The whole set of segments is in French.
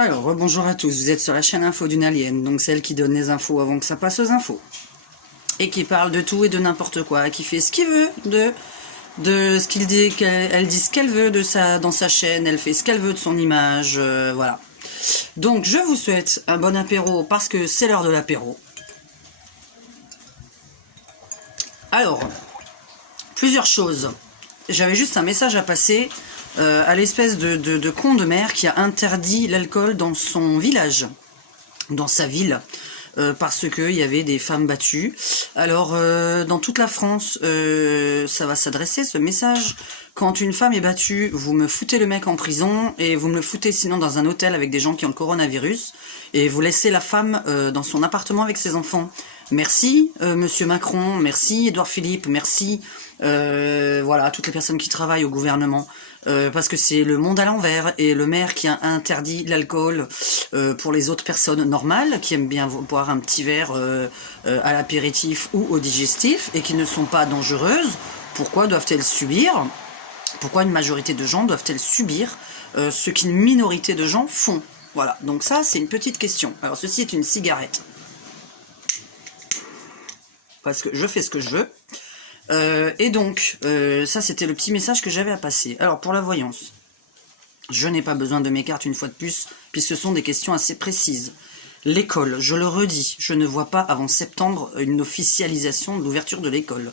Alors, bonjour à tous, vous êtes sur la chaîne Info d'une Alien, donc celle qui donne les infos avant que ça passe aux infos. Et qui parle de tout et de n'importe quoi, qui fait ce qu'il veut de ce qu'il dit, elle dit ce qu'elle veut dans sa chaîne, elle fait ce qu'elle veut de son image, voilà. Donc je vous souhaite un bon apéro parce que c'est l'heure de l'apéro. Alors, plusieurs choses. J'avais juste un message à passer à l'espèce de con de maire qui a interdit l'alcool dans son village, dans sa ville, parce qu'il y avait des femmes battues. Alors, dans toute la France, ça va s'adresser, ce message. Quand une femme est battue, vous me foutez le mec en prison, et vous me le foutez sinon dans un hôtel avec des gens qui ont le coronavirus, et vous laissez la femme dans son appartement avec ses enfants. Merci, Monsieur Macron, merci, Édouard Philippe, merci, voilà, toutes les personnes qui travaillent au gouvernement. Parce que c'est le monde à l'envers, et le maire qui a interdit l'alcool pour les autres personnes normales, qui aiment bien boire un petit verre à l'apéritif ou au digestif, et qui ne sont pas dangereuses, pourquoi doivent-elles subir? Pourquoi une majorité de gens doivent-elles subir ce qu'une minorité de gens font? Voilà, donc ça c'est une petite question. Alors ceci est une cigarette. Parce que je fais ce que je veux. Et donc, ça c'était le petit message que j'avais à passer. Alors pour la voyance, je n'ai pas besoin de mes cartes une fois de plus, puisque ce sont des questions assez précises. L'école, je le redis, je ne vois pas avant septembre une officialisation de l'ouverture de l'école.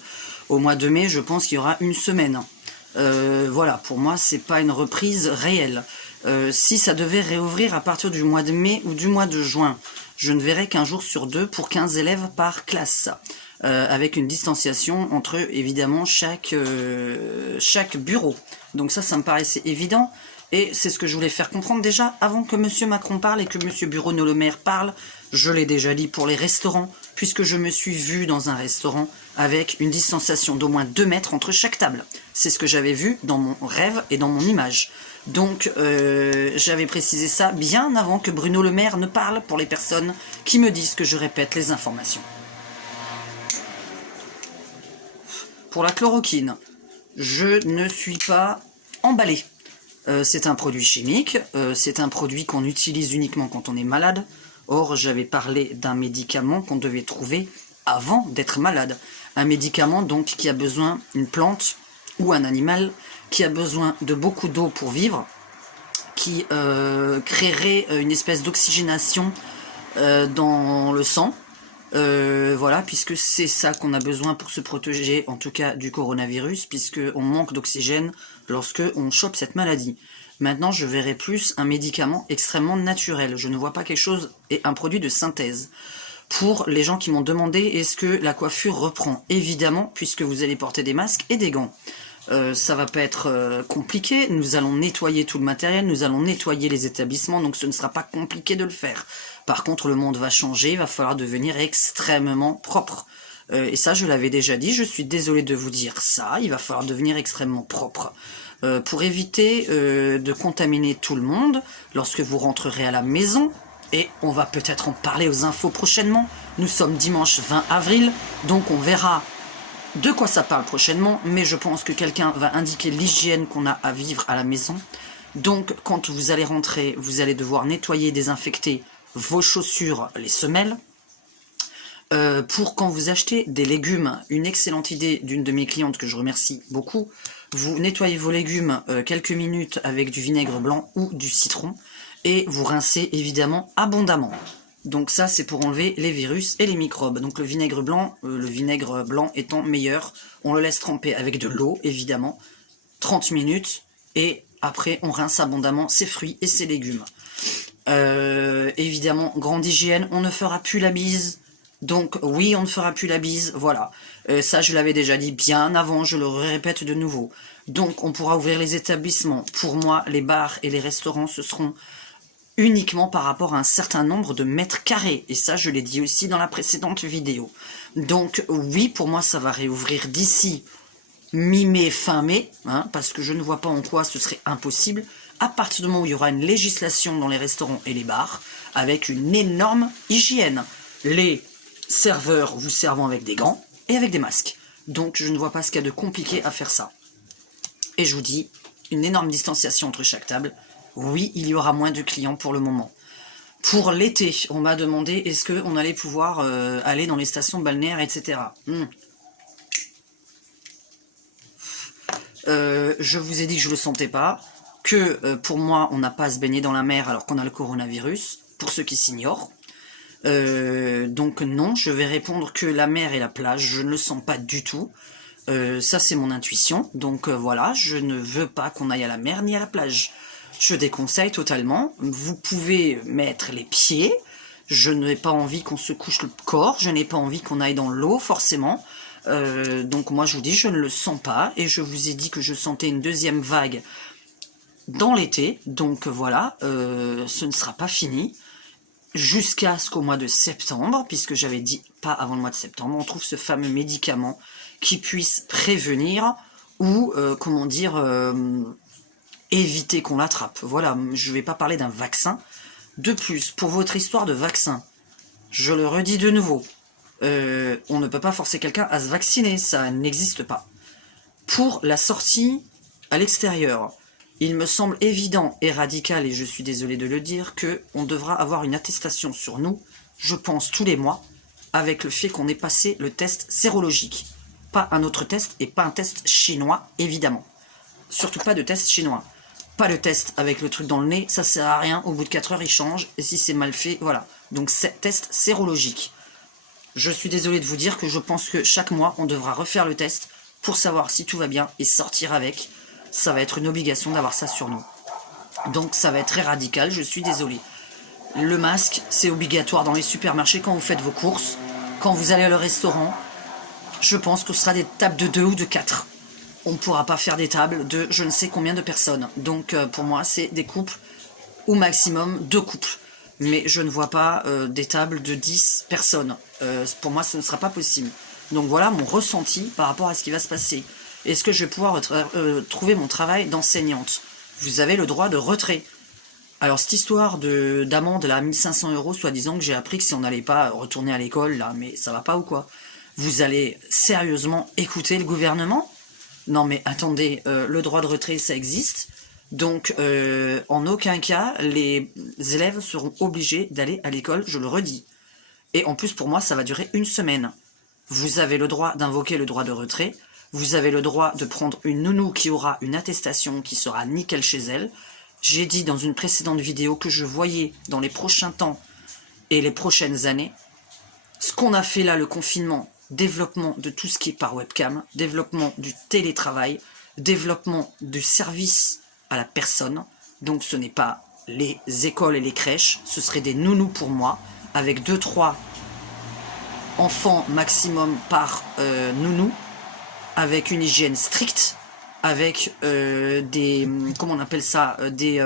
Au mois de mai, je pense qu'il y aura une semaine. Voilà, pour moi, c'est pas une reprise réelle. Si ça devait réouvrir à partir du mois de mai ou du mois de juin, je ne verrai qu'un jour sur deux pour 15 élèves par classe. Avec une distanciation entre, évidemment, chaque bureau. Donc ça me paraissait évident. Et c'est ce que je voulais faire comprendre déjà avant que M. Macron parle et que M. Bruno Le Maire parle. Je l'ai déjà dit pour les restaurants, puisque je me suis vue dans un restaurant avec une distanciation d'au moins 2 mètres entre chaque table. C'est ce que j'avais vu dans mon rêve et dans mon image. Donc j'avais précisé ça bien avant que Bruno Le Maire ne parle, pour les personnes qui me disent que je répète les informations. Pour la chloroquine, je ne suis pas emballée. C'est un produit chimique, c'est un produit qu'on utilise uniquement quand on est malade. Or, j'avais parlé d'un médicament qu'on devait trouver avant d'être malade. Un médicament donc qui a besoin, une plante ou un animal, qui a besoin de beaucoup d'eau pour vivre, qui créerait une espèce d'oxygénation dans le sang. Voilà, puisque c'est ça qu'on a besoin pour se protéger, en tout cas du coronavirus, puisqu'on manque d'oxygène lorsque on chope cette maladie. Maintenant, je verrai plus un médicament extrêmement naturel. Je ne vois pas quelque chose, et un produit de synthèse. Pour les gens qui m'ont demandé, est-ce que la coiffure reprend? Évidemment, puisque vous allez porter des masques et des gants. Ça va pas être compliqué, nous allons nettoyer tout le matériel, nous allons nettoyer les établissements, donc ce ne sera pas compliqué de le faire. Par contre, le monde va changer, il va falloir devenir extrêmement propre. Et ça, je l'avais déjà dit, je suis désolée de vous dire ça, il va falloir devenir extrêmement propre. Pour éviter de contaminer tout le monde, lorsque vous rentrerez à la maison, et on va peut-être en parler aux infos prochainement, nous sommes dimanche 20 avril, donc on verra de quoi ça parle prochainement, mais je pense que quelqu'un va indiquer l'hygiène qu'on a à vivre à la maison. Donc, quand vous allez rentrer, vous allez devoir nettoyer et désinfecter vos chaussures, les semelles. Pour quand vous achetez des légumes, une excellente idée d'une de mes clientes que je remercie beaucoup, vous nettoyez vos légumes quelques minutes avec du vinaigre blanc ou du citron, et vous rincez évidemment abondamment. Donc ça, c'est pour enlever les virus et les microbes. Donc le vinaigre blanc étant meilleur, on le laisse tremper avec de l'eau, évidemment, 30 minutes, et après on rince abondamment ses fruits et ses légumes. Évidemment, grande hygiène, on ne fera plus la bise. Donc oui, on ne fera plus la bise, voilà. Ça, je l'avais déjà dit bien avant, je le répète de nouveau. Donc on pourra ouvrir les établissements. Pour moi, les bars et les restaurants, ce seront uniquement par rapport à un certain nombre de mètres carrés. Et ça, je l'ai dit aussi dans la précédente vidéo. Donc oui, pour moi, ça va réouvrir d'ici mi-mai, fin mai, hein, parce que je ne vois pas en quoi ce serait impossible, à partir du moment où il y aura une législation dans les restaurants et les bars, avec une énorme hygiène. Les serveurs vous servant avec des gants et avec des masques. Donc je ne vois pas ce qu'il y a de compliqué à faire ça. Et je vous dis, une énorme distanciation entre chaque table, oui, il y aura moins de clients pour le moment. Pour l'été, on m'a demandé est-ce qu'on allait pouvoir aller dans les stations balnéaires, etc. Je vous ai dit que je ne le sentais pas, que pour moi, on n'a pas à se baigner dans la mer alors qu'on a le coronavirus, pour ceux qui s'ignorent. Donc non, je vais répondre que la mer et la plage, je ne le sens pas du tout. Ça, c'est mon intuition. Donc voilà, je ne veux pas qu'on aille à la mer ni à la plage. Je déconseille totalement. Vous pouvez mettre les pieds. Je n'ai pas envie qu'on se couche le corps. Je n'ai pas envie qu'on aille dans l'eau, forcément. Donc moi, je vous dis, je ne le sens pas. Et je vous ai dit que je sentais une deuxième vague dans l'été. Donc voilà, ce ne sera pas fini. Jusqu'à ce qu'au mois de septembre, puisque j'avais dit pas avant le mois de septembre, on trouve ce fameux médicament qui puisse prévenir ou, comment dire, éviter qu'on l'attrape. Voilà, je ne vais pas parler d'un vaccin. De plus, pour votre histoire de vaccin, je le redis de nouveau, on ne peut pas forcer quelqu'un à se vacciner, ça n'existe pas. Pour la sortie à l'extérieur, il me semble évident et radical, et je suis désolé de le dire, qu'on devra avoir une attestation sur nous, je pense tous les mois, avec le fait qu'on ait passé le test sérologique. Pas un autre test, et pas un test chinois, évidemment. Surtout pas de test chinois. Pas le test avec le truc dans le nez, ça sert à rien, au bout de 4 heures il change, et si c'est mal fait, voilà. Donc test sérologique. Je suis désolé de vous dire que je pense que chaque mois, on devra refaire le test pour savoir si tout va bien et sortir avec. Ça va être une obligation d'avoir ça sur nous. Donc ça va être très radical, je suis désolé. Le masque, c'est obligatoire dans les supermarchés quand vous faites vos courses, quand vous allez au restaurant. Je pense que ce sera des tables de 2 ou de 4. On ne pourra pas faire des tables de je ne sais combien de personnes. Donc pour moi, c'est des couples, ou maximum 2 couples. Mais je ne vois pas des tables de 10 personnes. Pour moi, ce ne sera pas possible. Donc voilà mon ressenti par rapport à ce qui va se passer. Est-ce que je vais pouvoir trouver mon travail d'enseignante? Vous avez le droit de retrait. Alors cette histoire d'amende là, 1500 €, soi-disant que j'ai appris que si on n'allait pas retourner à l'école, là, mais ça va pas ou quoi? Vous allez sérieusement écouter le gouvernement? Non mais attendez, le droit de retrait ça existe, donc en aucun cas les élèves seront obligés d'aller à l'école, je le redis. Et en plus pour moi ça va durer 1 semaine. Vous avez le droit d'invoquer le droit de retrait, vous avez le droit de prendre une nounou qui aura une attestation qui sera nickel chez elle. J'ai dit dans une précédente vidéo que je voyais dans les prochains temps et les prochaines années, ce qu'on a fait là, le confinement, développement de tout ce qui est par webcam, développement du télétravail, développement du service à la personne. Donc ce n'est pas les écoles et les crèches, ce serait des nounous pour moi, avec 2-3 enfants maximum par nounou, avec une hygiène stricte, avec des, comment on appelle ça, des,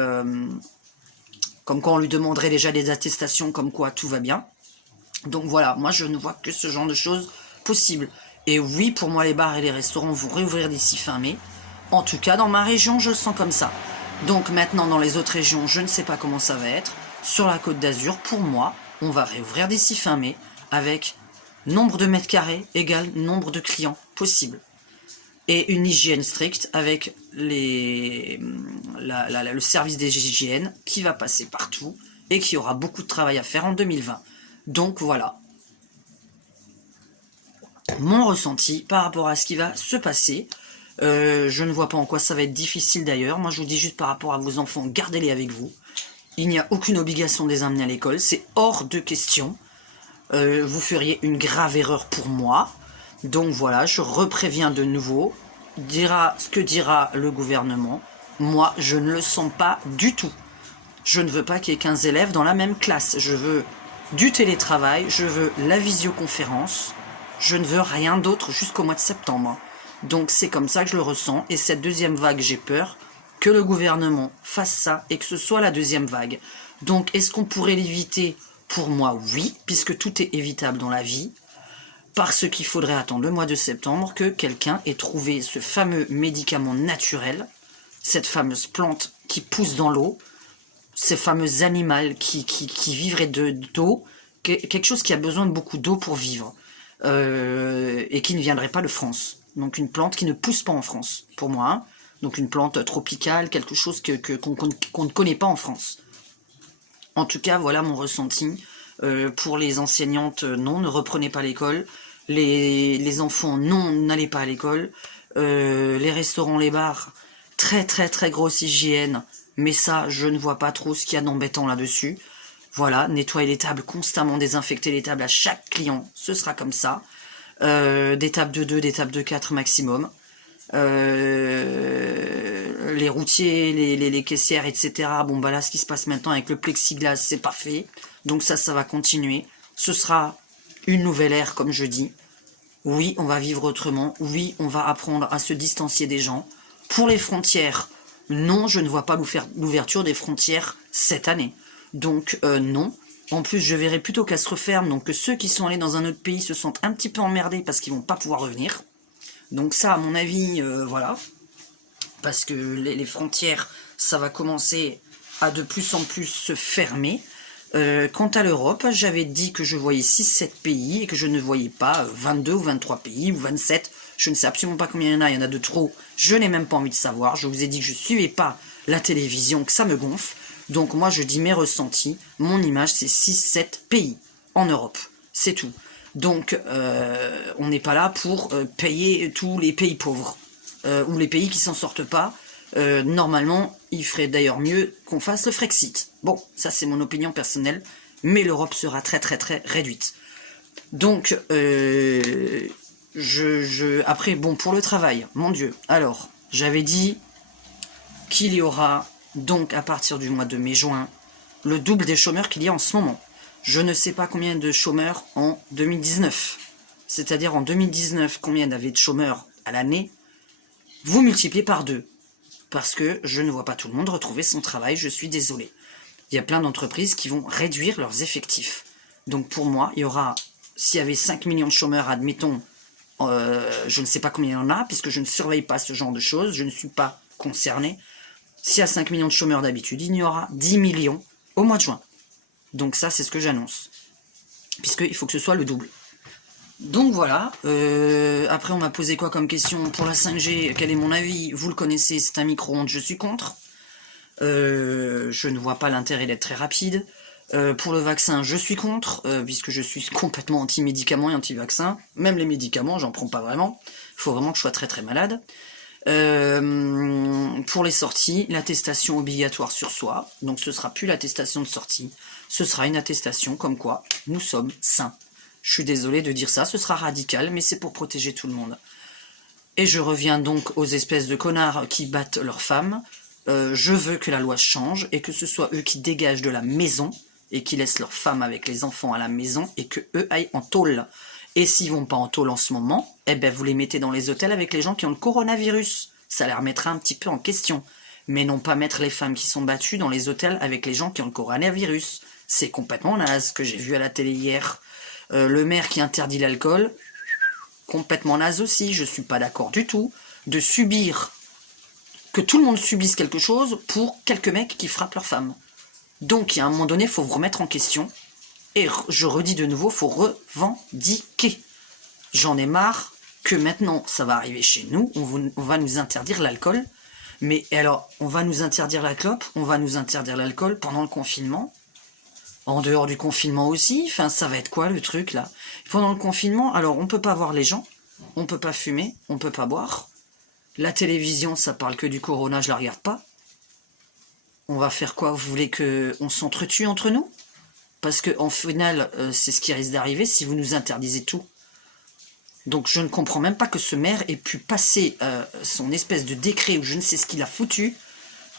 comme quoi on lui demanderait déjà des attestations comme quoi tout va bien. Donc voilà, moi je ne vois que ce genre de choses possibles. Et oui, pour moi les bars et les restaurants vont réouvrir d'ici fin mai. En tout cas, dans ma région, je le sens comme ça. Donc maintenant, dans les autres régions, je ne sais pas comment ça va être. Sur la Côte d'Azur, pour moi, on va réouvrir d'ici fin mai avec nombre de mètres carrés égale nombre de clients possible. Et une hygiène stricte avec le service des hygiènes qui va passer partout et qui aura beaucoup de travail à faire en 2020. Donc voilà mon ressenti par rapport à ce qui va se passer. Je ne vois pas en quoi ça va être difficile d'ailleurs. Moi je vous dis juste par rapport à vos enfants, gardez-les avec vous. Il n'y a aucune obligation de les amener à l'école, c'est hors de question. Vous feriez une grave erreur pour moi. Donc voilà, je repréviens de nouveau. Dira ce que dira le gouvernement. Moi je ne le sens pas du tout. Je ne veux pas qu'il y ait 15 élèves dans la même classe. Je veux du télétravail, je veux la visioconférence. Je ne veux rien d'autre jusqu'au mois de septembre. Donc c'est comme ça que je le ressens. Et cette deuxième vague, j'ai peur que le gouvernement fasse ça et que ce soit la deuxième vague. Donc est-ce qu'on pourrait l'éviter? Pour moi, oui, puisque tout est évitable dans la vie. Parce qu'il faudrait attendre le mois de septembre que quelqu'un ait trouvé ce fameux médicament naturel, cette fameuse plante qui pousse dans l'eau, ces fameux animaux qui vivraient d'eau, quelque chose qui a besoin de beaucoup d'eau pour vivre, et qui ne viendrait pas de France. Donc une plante qui ne pousse pas en France, pour moi. Hein. Donc une plante tropicale, quelque chose qu'on ne connaît pas en France. En tout cas, voilà mon ressenti. Pour les enseignantes, non, ne reprenez pas l'école. Les enfants, non, n'allez pas à l'école. Les restaurants, les bars, très très très grosse hygiène. Mais ça, je ne vois pas trop ce qu'il y a d'embêtant là-dessus. Voilà, nettoyer les tables constamment, désinfecter les tables à chaque client, ce sera comme ça. Des tables de 2, des tables de 4 maximum. Les routiers, les caissières, etc. Bon bah là, ce qui se passe maintenant avec le plexiglas, c'est pas fait. Donc ça va continuer. Ce sera une nouvelle ère, comme je dis. Oui, on va vivre autrement. Oui, on va apprendre à se distancier des gens. Pour les frontières, non, je ne vois pas l'ouverture des frontières cette année. Donc non. En plus, je verrais plutôt qu'elles se referment, donc que ceux qui sont allés dans un autre pays se sentent un petit peu emmerdés parce qu'ils vont pas pouvoir revenir. Donc ça, à mon avis, voilà. Parce que les frontières, ça va commencer à de plus en plus se fermer. Quant à l'Europe, j'avais dit que je voyais 6-7 pays et que je ne voyais pas 22 ou 23 pays ou 27. Je ne sais absolument pas combien il y en a de trop. Je n'ai même pas envie de savoir. Je vous ai dit que je ne suivais pas la télévision, que ça me gonfle. Donc moi, je dis mes ressentis. Mon image, c'est 6-7 pays en Europe. C'est tout. Donc, on n'est pas là pour payer tous les pays pauvres. Ou les pays qui s'en sortent pas. Normalement, il ferait d'ailleurs mieux qu'on fasse le Frexit. Bon, ça c'est mon opinion personnelle, mais l'Europe sera très très très réduite. Donc, après, bon, pour le travail, mon Dieu. Alors, j'avais dit qu'il y aura, donc à partir du mois de mai-juin, le double des chômeurs qu'il y a en ce moment. Je ne sais pas combien de chômeurs en 2019. C'est-à-dire en 2019, combien il y avait de chômeurs à l'année. Vous multipliez par 2. Parce que je ne vois pas tout le monde retrouver son travail, je suis désolé. Il y a plein d'entreprises qui vont réduire leurs effectifs. Donc pour moi, il y aura, s'il y avait 5 millions de chômeurs, admettons, je ne sais pas combien il y en a, puisque je ne surveille pas ce genre de choses, je ne suis pas concerné. S'il y a 5 millions de chômeurs d'habitude, il y aura 10 millions au mois de juin. Donc ça, c'est ce que j'annonce. Puisqu'il faut que ce soit le double. Donc voilà, après on m'a posé quoi comme question pour la 5G, quel est mon avis? Vous le connaissez, c'est un micro-ondes, je suis contre. Je ne vois pas l'intérêt d'être très rapide. Pour le vaccin, je suis contre, puisque je suis complètement anti-médicaments et anti-vaccin. Même les médicaments, j'en prends pas vraiment. Il faut vraiment que je sois très très malade. Pour les sorties, l'attestation obligatoire sur soi. Donc ce sera plus l'attestation de sortie, ce sera une attestation comme quoi nous sommes sains. Je suis désolé de dire ça, ce sera radical, mais c'est pour protéger tout le monde. Et je reviens donc aux espèces de connards qui battent leurs femmes. Je veux que la loi change et que ce soit eux qui dégagent de la maison et qui laissent leurs femmes avec les enfants à la maison et que eux aillent en tôle. Et s'ils vont pas en tôle en ce moment, eh ben vous les mettez dans les hôtels avec les gens qui ont le coronavirus. Ça les remettra un petit peu en question. Mais non pas mettre les femmes qui sont battues dans les hôtels avec les gens qui ont le coronavirus. C'est complètement naze, que j'ai vu à la télé hier. Le maire qui interdit l'alcool, complètement naze aussi, je suis pas d'accord du tout, de subir, que tout le monde subisse quelque chose pour quelques mecs qui frappent leurs femmes. Donc, à un moment donné, il faut vous remettre en question, et je redis de nouveau, il faut revendiquer. J'en ai marre que maintenant, ça va arriver chez nous, on va nous interdire l'alcool, mais alors, on va nous interdire la clope, on va nous interdire l'alcool pendant le confinement. En dehors du confinement aussi, enfin ça va être quoi le truc là? Pendant le confinement, alors on peut pas voir les gens, on peut pas fumer, on peut pas boire. La télévision, ça parle que du corona, je la regarde pas. On va faire quoi? Vous voulez qu'on s'entretue entre nous? Parce que en final, c'est ce qui risque d'arriver si vous nous interdisez tout. Donc je ne comprends même pas que ce maire ait pu passer son espèce de décret ou je ne sais ce qu'il a foutu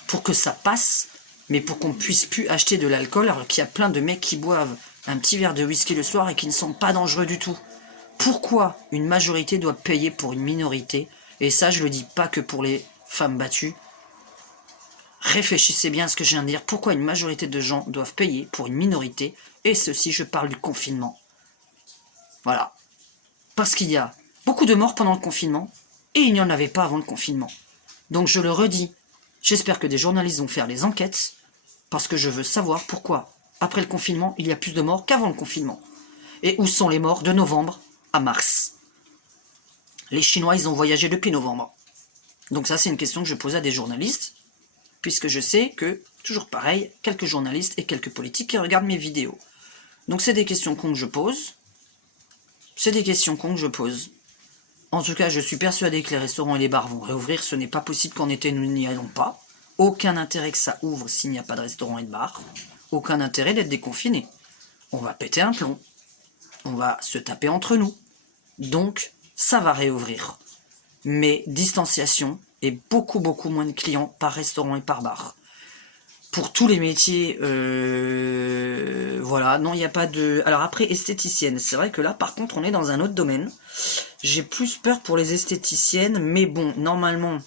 pour que ça passe. Mais pour qu'on puisse plus acheter de l'alcool, alors qu'il y a plein de mecs qui boivent un petit verre de whisky le soir et qui ne sont pas dangereux du tout. Pourquoi une majorité doit payer pour une minorité? Et ça, je le dis pas que pour les femmes battues. Réfléchissez bien à ce que je viens de dire. Pourquoi une majorité de gens doivent payer pour une minorité? Et ceci, je parle du confinement. Voilà. Parce qu'il y a beaucoup de morts pendant le confinement, et il n'y en avait pas avant le confinement. Donc je le redis, j'espère que des journalistes vont faire les enquêtes, parce que je veux savoir pourquoi, après le confinement, il y a plus de morts qu'avant le confinement. Et où sont les morts de novembre à mars? Les Chinois, ils ont voyagé depuis novembre. Donc ça, c'est une question que je pose à des journalistes, puisque je sais que, toujours pareil, quelques journalistes et quelques politiques qui regardent mes vidéos. Donc c'est des questions cons que je pose. C'est des questions cons que je pose. En tout cas, je suis persuadé que les restaurants et les bars vont réouvrir. Ce n'est pas possible qu'en été, nous n'y allons pas. Aucun intérêt que ça ouvre s'il n'y a pas de restaurant et de bar. Aucun intérêt d'être déconfiné. On va péter un plomb. On va se taper entre nous. Donc, ça va réouvrir. Mais distanciation et beaucoup moins de clients par restaurant et par bar. Pour tous les métiers, voilà, non, il n'y a pas de... Alors après, esthéticienne, c'est vrai que là, par contre, on est dans un autre domaine. J'ai plus peur pour les esthéticiennes, mais bon, normalement,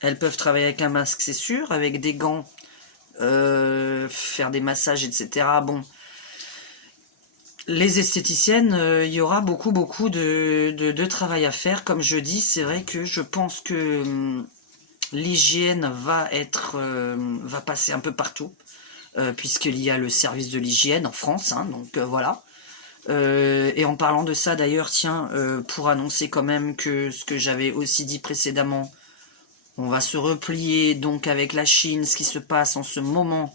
elles peuvent travailler avec un masque, c'est sûr, avec des gants, faire des massages, etc. Bon, les esthéticiennes, il y aura beaucoup de travail à faire. Comme je dis, c'est vrai que je pense que l'hygiène va passer un peu partout, puisqu'il y a le service de l'hygiène en France, hein, donc voilà. Et en parlant de ça d'ailleurs, tiens, pour annoncer quand même que ce que j'avais aussi dit précédemment, on va se replier donc avec la Chine, ce qui se passe en ce moment,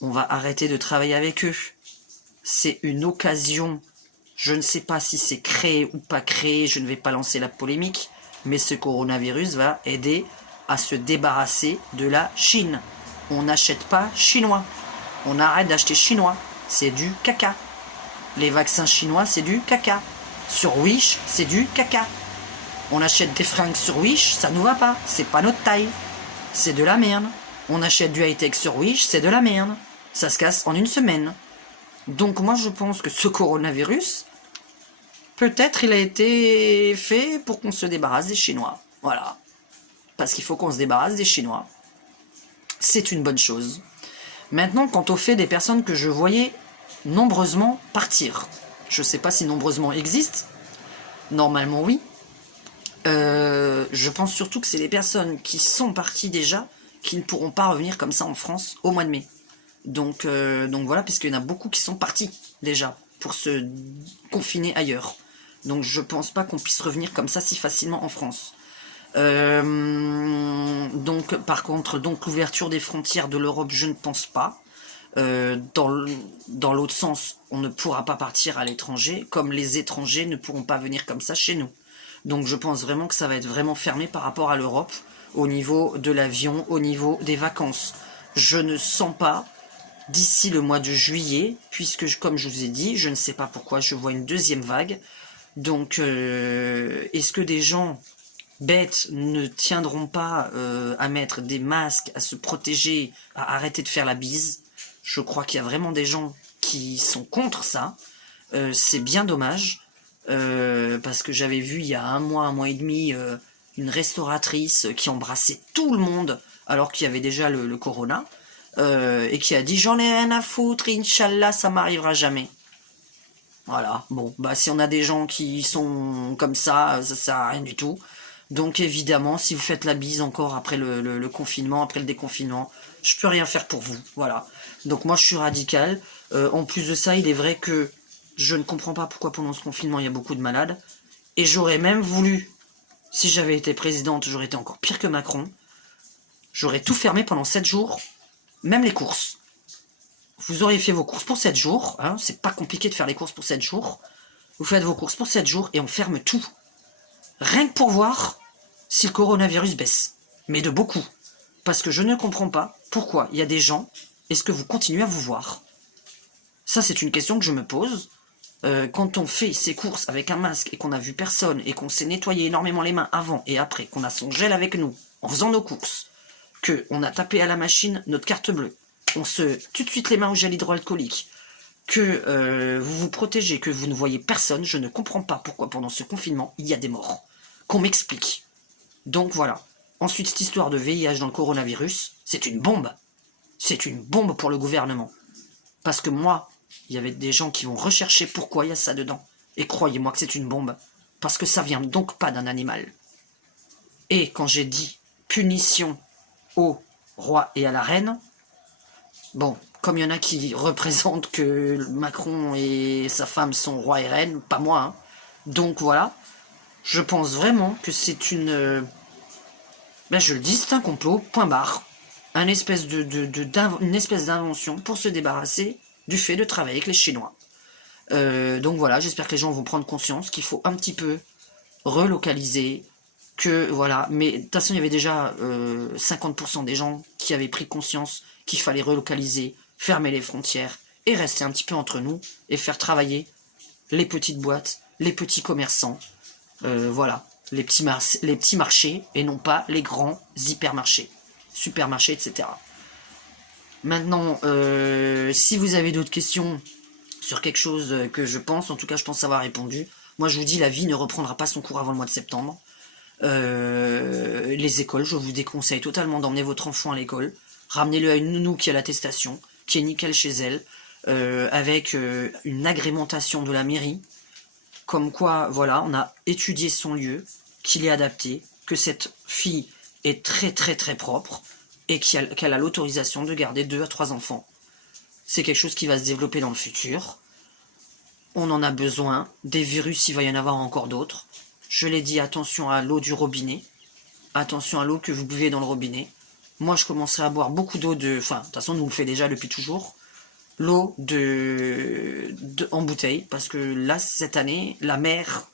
on va arrêter de travailler avec eux. C'est une occasion, je ne sais pas si c'est créé ou pas créé, je ne vais pas lancer la polémique, mais ce coronavirus va aider à se débarrasser de la Chine. On n'achète pas chinois, on arrête d'acheter chinois, c'est du caca. Les vaccins chinois, c'est du caca. Sur Wish, c'est du caca. On achète des fringues sur Wish, ça nous va pas, c'est pas notre taille. C'est de la merde. On achète du high-tech sur Wish, c'est de la merde. Ça se casse en une semaine. Donc moi je pense que ce coronavirus, peut-être il a été fait pour qu'on se débarrasse des Chinois. Voilà. Parce qu'il faut qu'on se débarrasse des Chinois. C'est une bonne chose. Maintenant, quant au fait des personnes que je voyais nombreusement partir. Je ne sais pas si nombreusement existe. Normalement, oui. Je pense surtout que c'est des personnes qui sont parties déjà, qui ne pourront pas revenir comme ça en France au mois de mai. Donc voilà, puisqu'il y en a beaucoup qui sont partis déjà pour se confiner ailleurs. Donc je pense pas qu'on puisse revenir comme ça si facilement en France. Donc par contre, donc l'ouverture des frontières de l'Europe, je ne pense pas. Dans l'autre sens, on ne pourra pas partir à l'étranger, comme les étrangers ne pourront pas venir comme ça chez nous. Donc je pense vraiment que ça va être vraiment fermé par rapport à l'Europe, au niveau de l'avion, au niveau des vacances. Je ne sens pas, d'ici le mois de juillet, puisque comme je vous ai dit, je ne sais pas pourquoi, je vois une deuxième vague. Donc est-ce que des gens bêtes ne tiendront pas à mettre des masques, à se protéger, à arrêter de faire la bise? Je crois qu'il y a vraiment des gens qui sont contre ça. C'est bien dommage. Parce que j'avais vu il y a un mois et demi, une restauratrice qui embrassait tout le monde, alors qu'il y avait déjà le corona, et qui a dit « J'en ai rien à foutre, Inch'Allah, ça m'arrivera jamais ». Voilà, bon, bah si on a des gens qui sont comme ça sert à rien du tout. Donc évidemment, si vous faites la bise encore après le confinement, après le déconfinement, je peux rien faire pour vous, voilà. Donc moi je suis radical. En plus de ça, il est vrai que je ne comprends pas pourquoi pendant ce confinement il y a beaucoup de malades. Et j'aurais même voulu, si j'avais été présidente, j'aurais été encore pire que Macron. J'aurais tout fermé pendant 7 jours, même les courses. Vous auriez fait vos courses pour 7 jours, hein, c'est pas compliqué de faire les courses pour 7 jours. Vous faites vos courses pour 7 jours et on ferme tout. Rien que pour voir si le coronavirus baisse. Mais de beaucoup. Parce que je ne comprends pas pourquoi il y a des gens, est-ce que vous continuez à vous voir? Ça c'est une question que je me pose. Quand on fait ses courses avec un masque et qu'on n'a vu personne et qu'on s'est nettoyé énormément les mains avant et après, qu'on a son gel avec nous en faisant nos courses, qu'on a tapé à la machine notre carte bleue, on se tout de suite les mains au gel hydroalcoolique, que vous vous protégez, que vous ne voyez personne, je ne comprends pas pourquoi pendant ce confinement il y a des morts. Qu'on m'explique. Donc voilà. Ensuite, cette histoire de VIH dans le coronavirus, c'est une bombe. C'est une bombe pour le gouvernement. Parce que moi, il y avait des gens qui vont rechercher pourquoi il y a ça dedans. Et croyez-moi que c'est une bombe. Parce que ça vient donc pas d'un animal. Et quand j'ai dit punition au roi et à la reine, bon, comme il y en a qui représentent que Macron et sa femme sont roi et reine, pas moi, hein. Donc voilà, je pense vraiment que c'est une Ben je le dis, c'est un complot, point barre. Une espèce d'invention pour se débarrasser du fait de travailler avec les Chinois. Donc voilà, j'espère que les gens vont prendre conscience qu'il faut un petit peu relocaliser, que voilà, mais de toute façon il y avait déjà 50% des gens qui avaient pris conscience qu'il fallait relocaliser, fermer les frontières et rester un petit peu entre nous et faire travailler les petites boîtes, les petits commerçants, voilà, les petits marchés et non pas les grands hypermarchés, supermarchés, etc. Maintenant, si vous avez d'autres questions sur quelque chose que je pense, en tout cas je pense avoir répondu. Moi je vous dis, la vie ne reprendra pas son cours avant le mois de septembre. Les écoles, je vous déconseille totalement d'emmener votre enfant à l'école. Ramenez-le à une nounou qui a l'attestation, qui est nickel chez elle, avec une agrémentation de la mairie, comme quoi, voilà, on a étudié son lieu, qu'il est adapté, que cette fille est très très très propre, et qu'elle a l'autorisation de garder 2 à 3 enfants. C'est quelque chose qui va se développer dans le futur. On en a besoin. Des virus, il va y en avoir encore d'autres. Je l'ai dit, attention à l'eau du robinet. Attention à l'eau que vous buvez dans le robinet. Moi, je commencerai à boire beaucoup d'eau de... Enfin, de toute façon, nous on le fait déjà depuis toujours. L'eau en bouteille. Parce que là, cette année, la mer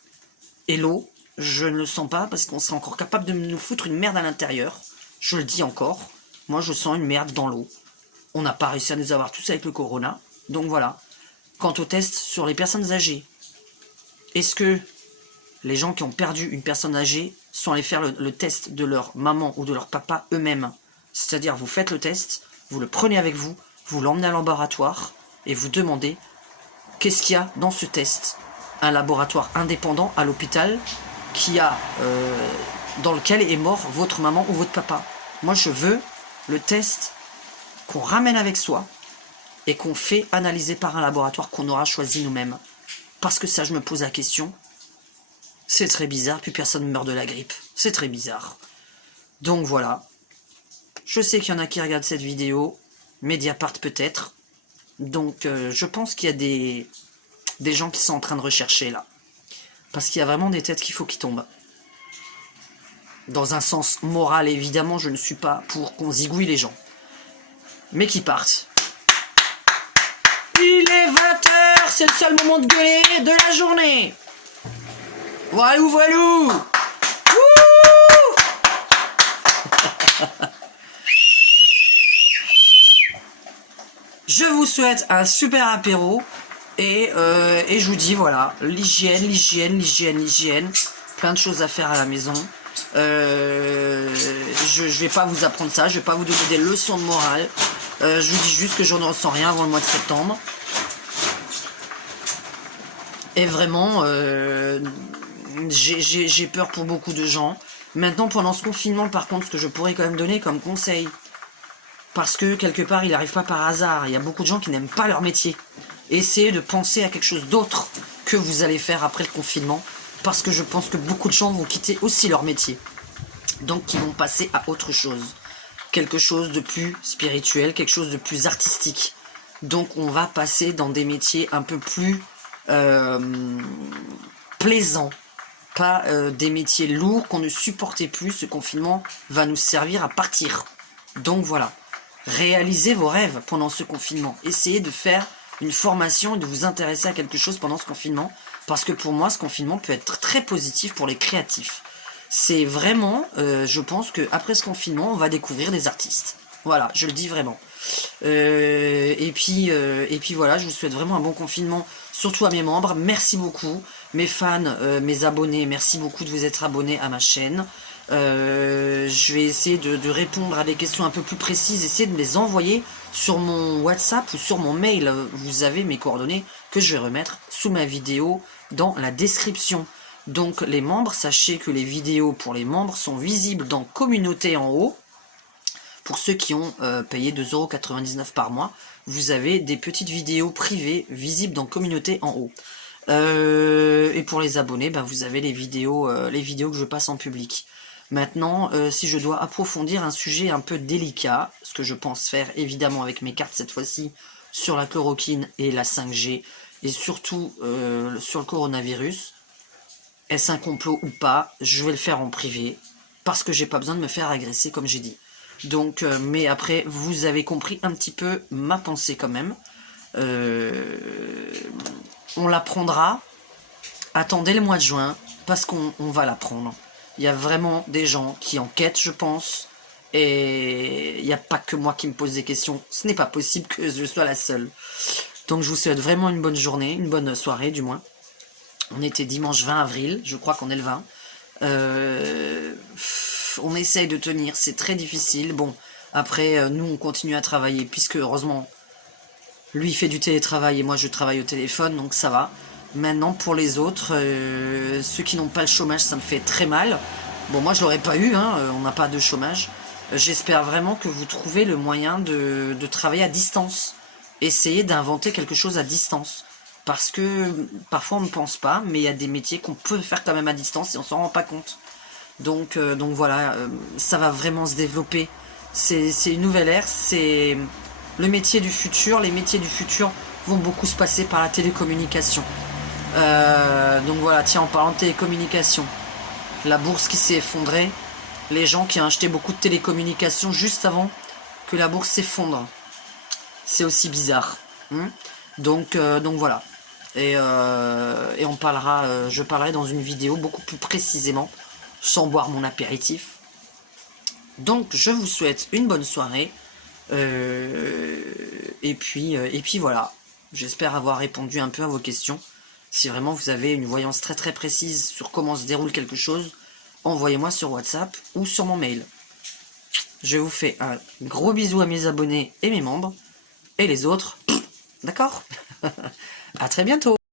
et l'eau, je ne le sens pas. Parce qu'on serait encore capable de nous foutre une merde à l'intérieur. Je le dis encore. Moi, je sens une merde dans l'eau. On n'a pas réussi à nous avoir tous avec le corona. Donc voilà. Quant au test sur les personnes âgées, est-ce que les gens qui ont perdu une personne âgée sont allés faire le test de leur maman ou de leur papa eux-mêmes? C'est-à-dire, vous faites le test, vous le prenez avec vous, vous l'emmenez à un laboratoire et vous demandez qu'est-ce qu'il y a dans ce test. Un laboratoire indépendant à l'hôpital dans lequel est mort votre maman ou votre papa. Moi, je veux le test qu'on ramène avec soi et qu'on fait analyser par un laboratoire qu'on aura choisi nous-mêmes. Parce que ça, je me pose la question. C'est très bizarre, puis personne ne meurt de la grippe. C'est très bizarre. Donc voilà. Je sais qu'il y en a qui regardent cette vidéo. Mediapart peut-être. Donc je pense qu'il y a des gens qui sont en train de rechercher là. Parce qu'il y a vraiment des têtes qu'il faut qu'ils tombent. Dans un sens moral, évidemment, je ne suis pas pour qu'on zigouille les gens. Mais qui partent. Il est 20h, c'est le seul moment de gueuler de la journée. Voilou, voilou. Je vous souhaite un super apéro. Et je vous dis, voilà, l'hygiène. Plein de choses à faire à la maison. Je vais pas vous apprendre ça, je vais pas vous donner des leçons de morale. Je vous dis juste que je ne ressens rien avant le mois de septembre. Et vraiment, j'ai peur pour beaucoup de gens. Maintenant, pendant ce confinement, par contre, ce que je pourrais quand même donner comme conseil, parce que quelque part, il n'arrive pas par hasard. Il y a beaucoup de gens qui n'aiment pas leur métier. Essayez de penser à quelque chose d'autre que vous allez faire après le confinement. Parce que je pense que beaucoup de gens vont quitter aussi leur métier. Donc, ils vont passer à autre chose. Quelque chose de plus spirituel, quelque chose de plus artistique. Donc, on va passer dans des métiers un peu plus plaisants. Pas des métiers lourds qu'on ne supportait plus. Ce confinement va nous servir à partir. Donc, voilà. Réalisez vos rêves pendant ce confinement. Essayez de faire une formation et de vous intéresser à quelque chose pendant ce confinement. Parce que pour moi, ce confinement peut être très positif pour les créatifs. C'est vraiment, je pense qu'après ce confinement, on va découvrir des artistes. Voilà, je le dis vraiment. Et puis voilà, je vous souhaite vraiment un bon confinement, surtout à mes membres. Merci beaucoup, mes fans, mes abonnés, merci beaucoup de vous être abonnés à ma chaîne. Je vais essayer de répondre à des questions un peu plus précises, essayer de me les envoyer sur mon WhatsApp ou sur mon mail. Vous avez mes coordonnées que je vais remettre sous ma vidéo dans la description. Donc les membres, sachez que les vidéos pour les membres sont visibles dans communauté en haut. Pour ceux qui ont payé 2,99 € par mois, vous avez des petites vidéos privées visibles dans communauté en haut. Et pour les abonnés, ben, vous avez les vidéos que je passe en public. Maintenant, si je dois approfondir un sujet un peu délicat, ce que je pense faire évidemment avec mes cartes cette fois-ci sur la chloroquine et la 5G, et surtout sur le coronavirus, est-ce un complot ou pas? Je vais le faire en privé. parce que j'ai pas besoin de me faire agresser comme j'ai dit. Donc, mais après, vous avez compris un petit peu ma pensée quand même. On la prendra. Attendez le mois de juin, parce qu'on va la prendre. Il y a vraiment des gens qui enquêtent, je pense. Et il n'y a pas que moi qui me pose des questions. Ce n'est pas possible que je sois la seule. Donc je vous souhaite vraiment une bonne journée, une bonne soirée du moins. On était dimanche 20 avril, je crois qu'on est le 20. On essaye de tenir, c'est très difficile. Bon, après, nous on continue à travailler, puisque heureusement, lui il fait du télétravail et moi je travaille au téléphone, donc ça va. Maintenant pour les autres, ceux qui n'ont pas le chômage, ça me fait très mal. Bon, moi je l'aurais pas eu, hein, on n'a pas de chômage. J'espère vraiment que vous trouvez le moyen de travailler à distance. Essayez d'inventer quelque chose à distance. Parce que parfois on ne pense pas, mais il y a des métiers qu'on peut faire quand même à distance et on s'en rend pas compte. Donc voilà, ça va vraiment se développer. C'est une nouvelle ère, c'est le métier du futur. Les métiers du futur vont beaucoup se passer par la télécommunication. Donc voilà, tiens, en parlant de télécommunication, la bourse qui s'est effondrée, les gens qui ont acheté beaucoup de télécommunications juste avant que la bourse s'effondre. C'est aussi bizarre. Donc voilà. Et on parlera, je parlerai dans une vidéo beaucoup plus précisément, sans boire mon apéritif. Donc je vous souhaite une bonne soirée. Et puis voilà. J'espère avoir répondu un peu à vos questions. Si vraiment vous avez une voyance très très précise sur comment se déroule quelque chose, envoyez-moi sur WhatsApp ou sur mon mail. Je vous fais un gros bisou à mes abonnés et mes membres. Et les autres, d'accord? À très bientôt.